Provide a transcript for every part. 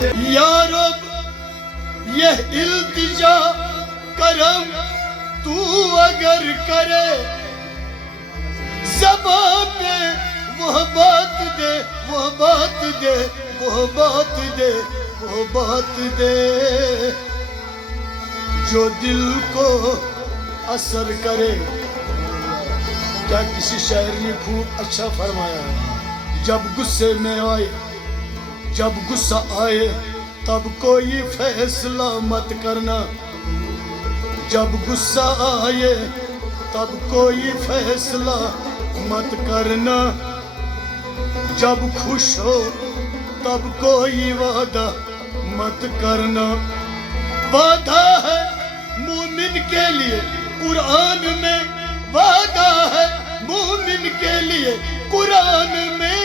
یا رب یہ التجا کرم تو اگر کرے زبان پہ وہ بات دے وہ بات دے وہ بات دے وہ بات دے جو دل کو اثر کرے. کیا کسی شاعر نے خوب اچھا فرمایا ہے، جب غصے میں آئے جب غصہ آئے تب کوئی فیصلہ مت کرنا، جب غصہ آئے تب کوئی فیصلہ مت کرنا، جب خوش ہو تب کوئی وعدہ مت کرنا. وعدہ ہے مومن کے لیے قرآن میں، وعدہ ہے مومن کے لیے قرآن میں.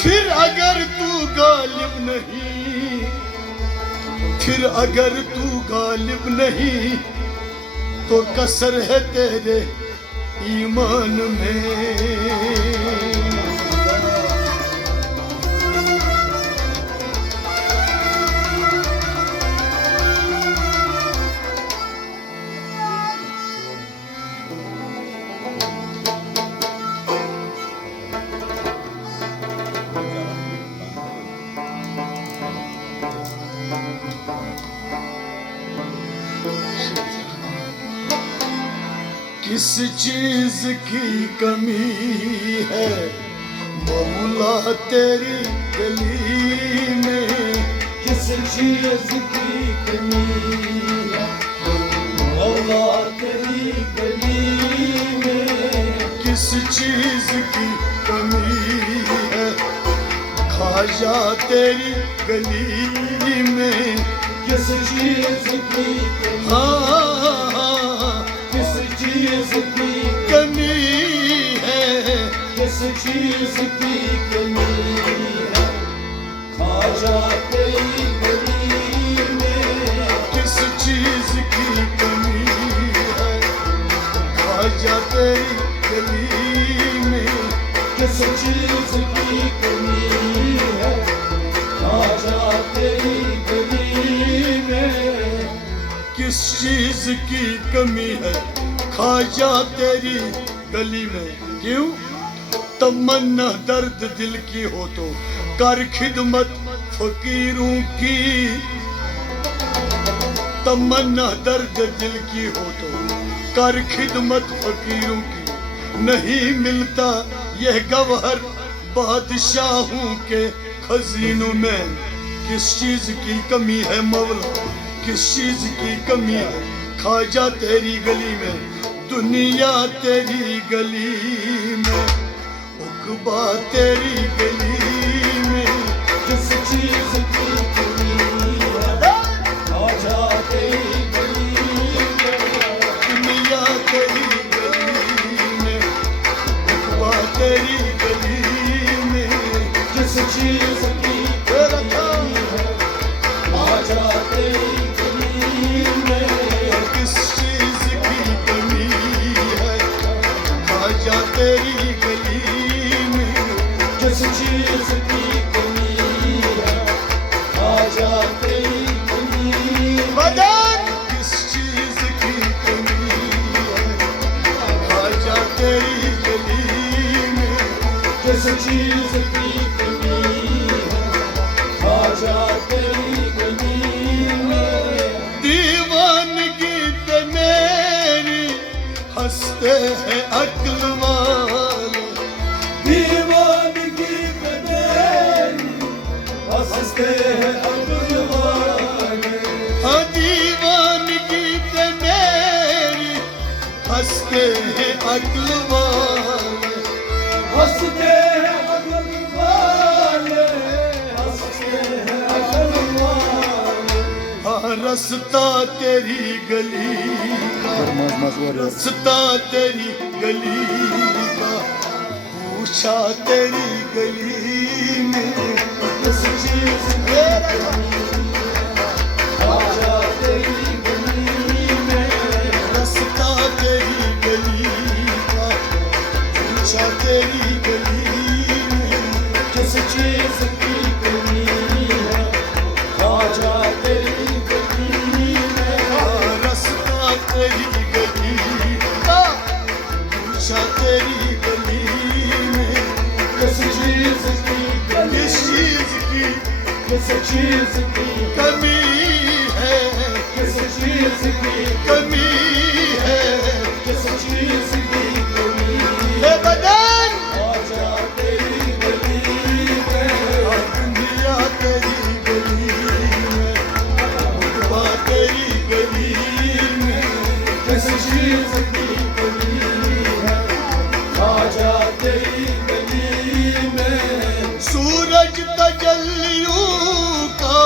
پھر اگر تو غالب نہیں، پھر اگر تو غالب نہیں تو کسر ہے تیرے ایمان میں. کس چیز کی کمی ہے مولا تیری گلی میں، کس چیز کی کمی ہے مولا تیری گلی میں، کس چیز کی کمی ہے خواجہ تیری گلی میں، کس چیز کی کس چیز کی کمی ہے، کس چیز کی کمی ہے خواجہ تیری گلی میں، کس چیز کی کمی ہے خواجہ تیری گلی میں، کس چیز کی کمی ہے خواجہ تیری گلی میں، کس چیز کی کمی ہے خواجہ تیری گلی میں. کیوں؟ تمنا درد دل کی ہو تو کر خدمت فقیروں کی، تمنا درد دل کی ہو تو کر خدمت فقیروں کی. نہیں ملتا یہ گوہر بادشاہوں کے خزینوں میں، کس چیز کی کمی ہے مولا، کس چیز کی کمی ہے خواجہ تیری گلی میں، دنیا تیری گلی میں، عقبہ تیری گلی میں، کس چیز کی کمی ہے خواجہ تیری گلی میں، دنیا تیری گلی میں، عقبہ تیری گلی میں، کس چیز کی کمی ہے خواجہ تیری گلی میں، کس چیز کی کمی ہے خواجہ تیری گلی میں، کس چیز کی کمی ہے خواجہ تیری گلی میں، کس چیز کی کمی ہے خواجہ تیری گلی میں، کس چیز کی کمی ہے خواجہ تیری گلی میں. دیوانگی پہ میری ہنستے ہیں عقل والے، دیوانگی پہ میری ہنستے ہیں عقل والے، ہاں دیوانگی پہ میری ہنستے ہیں عقل والے، ہنستے ہیں عقل والے، ہنستے ہیں عقل والے. ہاں رستہ تیری گلی کا، رستہ تیری گلی کا پوچھا تیری گلی میں، کس چیز کی کمی ہے خواجہ تیری گلی میں، رستہ تیری گلی کا پوچھا تیری گلی میں، کس چیز کی کمی ہے خواجہ تیری گلی میں رستہ تیری گلی کا پوچھا تیری گلی میں کس چیز کی کمی کس چیز کی کس چیز کی کمی ہے کس چیز کی کمی ہے کس چیز کی کمی ہے بدن خواجہ تیری گلی میں دنیا تیری گلی میں خدا تیری گلی میں کس چیز کی کمی ہے خواجہ تیری گلی میں سورج تجلیوں کا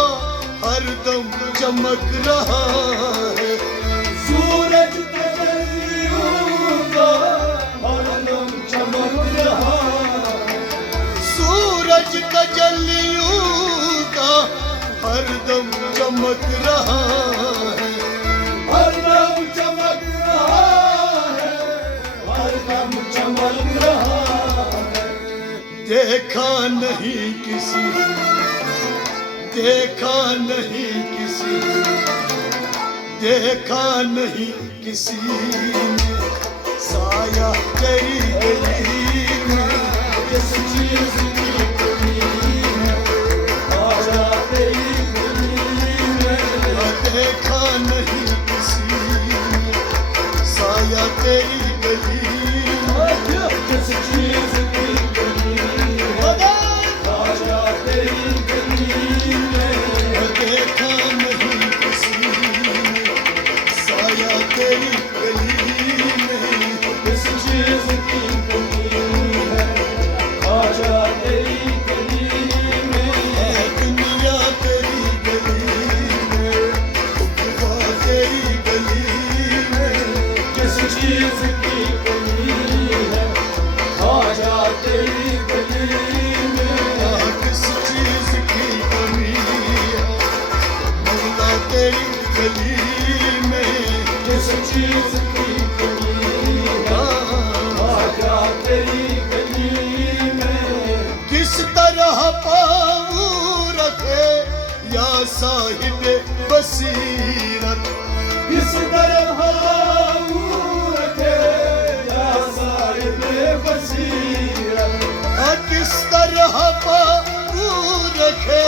ہر دم چمک رہا ہے سورج تجلیوں کا ہر دم چمک رہا ہے سورج تجلیوں کا ہر دم چمک رہا ہے ہر دم چمک رہا ہے ہر دم چمک رہا ہے دیکھا نہیں کسی دیکھا نہیں کسی دیکھا نہیں کسی نے سایہ تیری گلی میں کس چیز کی کمی ہے خواجہ تیری گلی میں دیکھا نہیں کسی نے سایہ تیری گلی میں کس چیز کی کمی ہے خواجہ تیری گلی میں دیکھا نہیں کسی نے سایہ تیری گلی میں کس چیز کی کمی ہے خواجہ تیری گلی میں دنیا تیری گلی میں خدا تیری گلی میں کس چیز کی کمی ہے خواجہ تیری گلی میں کس چیز کی کمی ہے مولا تیری گلی میں کس چیز کی کمی ہے خواجہ تیری گلی میں کس طرح پاؤں رکھے یا صاحب بصیرت کس طرح رکھے یا صاحب بصیرت کس طرح پاؤں رکھے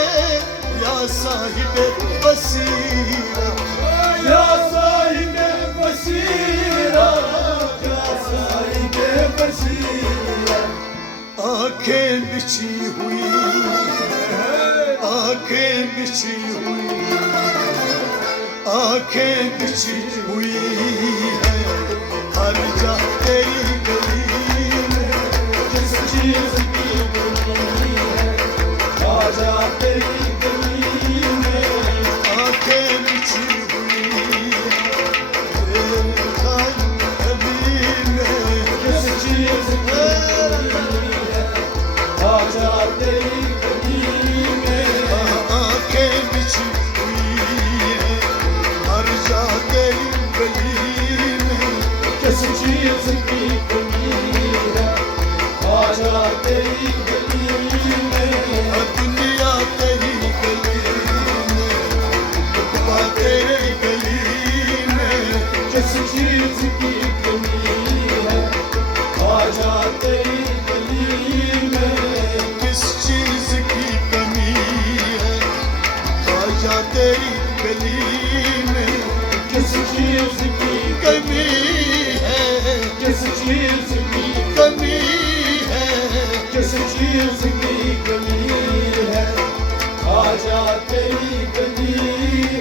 یا صاحب بصیرت یا صاحب بصیرت یا صاحب بصیرت آنکھیں بچھی ہوئی آنکھیں بچھی ہوئی آنکھیں بچھی ہوئی ہے ہر جا تیری گلی میں کس چیز کی کمی ہے خواجہ تیری گلی میں آنکھیں بچھی ہوئی دیکھا کبھی میں کس چیز کی کمی ہے خواجہ تیری گلی میں آنکھیں بچھی ہوئی ہے ہر جا تیری گلی میں کس چیز کی کمی ہے خواجہ تیری گلی میں دنیا تیری گلی میں خدا تیری گلی میں کس چیز کی کمی ہے خواجہ تیری گلی میں کس چیز کی کمی ہے خواجہ تیری گلی میں کس چیز کی کمی ہے کس چیز کی کمی ہے کس چیز کی کمی ہے خواجہ تیری گلی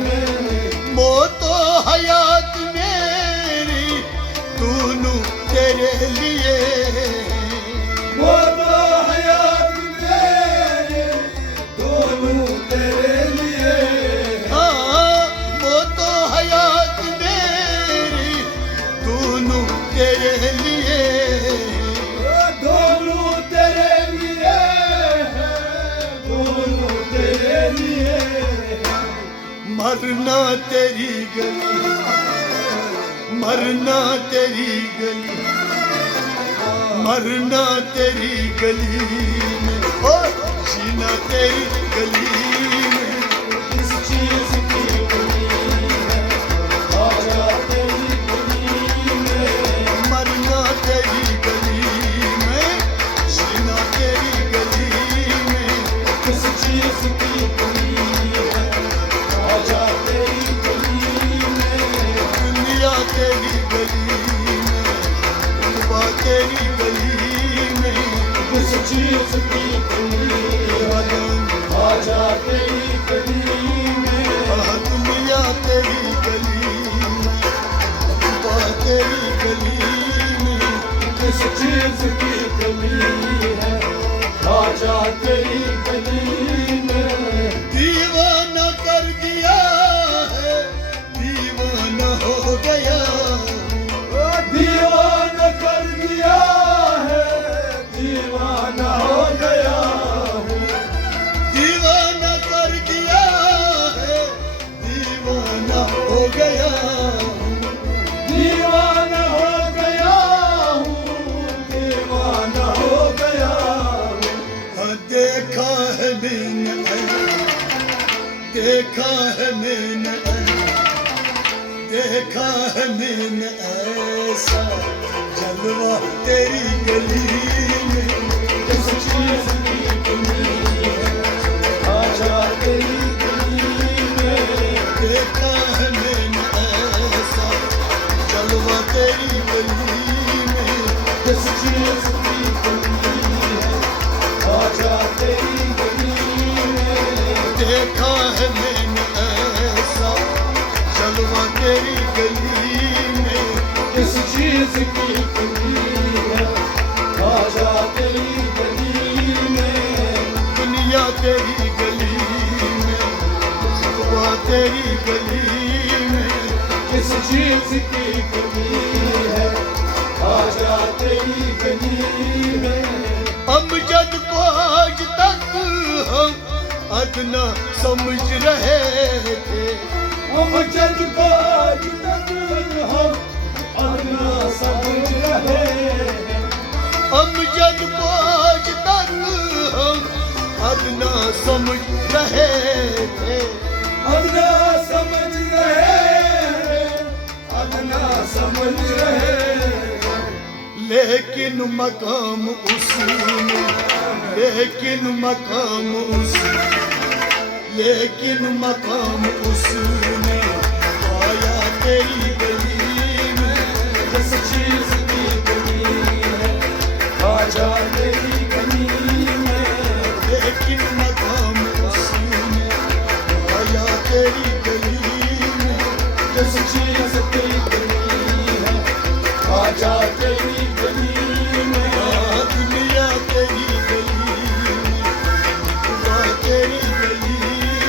میں موت و حیات میری دونوں تیرے لیے وہ تو حیات میرے دونوں تیرے لیے ہاں موت و حیات میری دونوں تیرے لیے دونوں تیرے لیے دونوں تیرے لیے مرنا تیری گلی مرنا تیری گلی مرنا تیری گلی میں اور جینا تیری گلی میں کس چیز کی کمی ہے آجا تیری گلی میں مرنا تیری گلی میں جینا تیری گلی میں کس چیز کی کمی ہے آجا تیری گلی میں دنیا تیری گلی میں عقبہ تیری گلی میں کس چیز کی کمی ہے آجا تیری گلی میں دنیا تیری گلی میں عقبہ تیری گلی میں کس چیز کی کمی ہے آجا تیری گلی میں دیوانہ کر دیا ہے دیوانہ ہو گیا دیوانہ کر دیا ہے دیوانہ ہو گیا ہوں دیوانہ کر دیا ہے دیوانہ ہو گیا دیوانہ ہو گیا ہوں دیوانہ ہو گیا ہوں دیکھا ہے میں نے دیکھا ہے میں نے دیکھا ہے میں نے ایسا جلوہ تیری گلی میں کس چیز کی کمی ہے آجا تیری گلی میں دیکھا ہے میں نے ایسا جلوہ تیری گلی میں کس چیز کی کمی ہے آجا تیری گلی میں دیکھا ہے میں نے ایسا جلوہ تیری گلی میں کس چیز کی کمی ہے آجا تیری گلی میں دنیا تیری گلی میں عقبہ تیری گلی میں کس چیز کی کمی ہے آجا تیری گلی میں امجد کو آج تک ہم ادنا سمجھ رہے تھے ہم جد کو آج تک ہم اپنا سمجھ رہے ہیں امجد کو آج تک ہم ادنا سمجھ رہے تھے اپنا سمجھ رہے ہیں اپنا سمجھ رہے ہیں لیکن مقام اس میں لیکن مقام اس لیکن مقام اس نے پایا تیری گلی میں کس چیز کی کمی ہے آجا تیری گلی میں لیکن مقام اس نے پایا تیری گلی میں کس چیز کی کمی ہے آجا تیری گلی میں دنیا تیری گلی میں عقبہ تیری گلی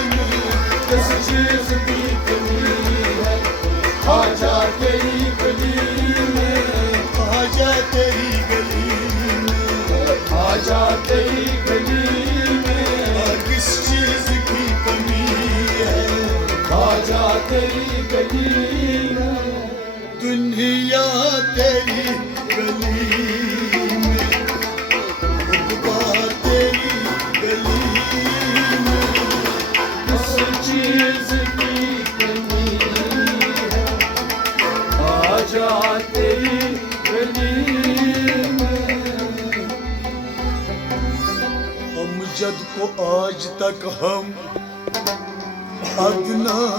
میں کس چیز کی کمی ہے آجا تیری گلی میں آجا تیری گلی میں آجا تیری گلی میں کس چیز کی کمی ہے آجا تیری گلی میں دنیا تیری گلی میں عقبہ تیری گلی میں کس چیز کی کمی ہے آجا تیری گلی میں امجد کو آج تک ہم ادنا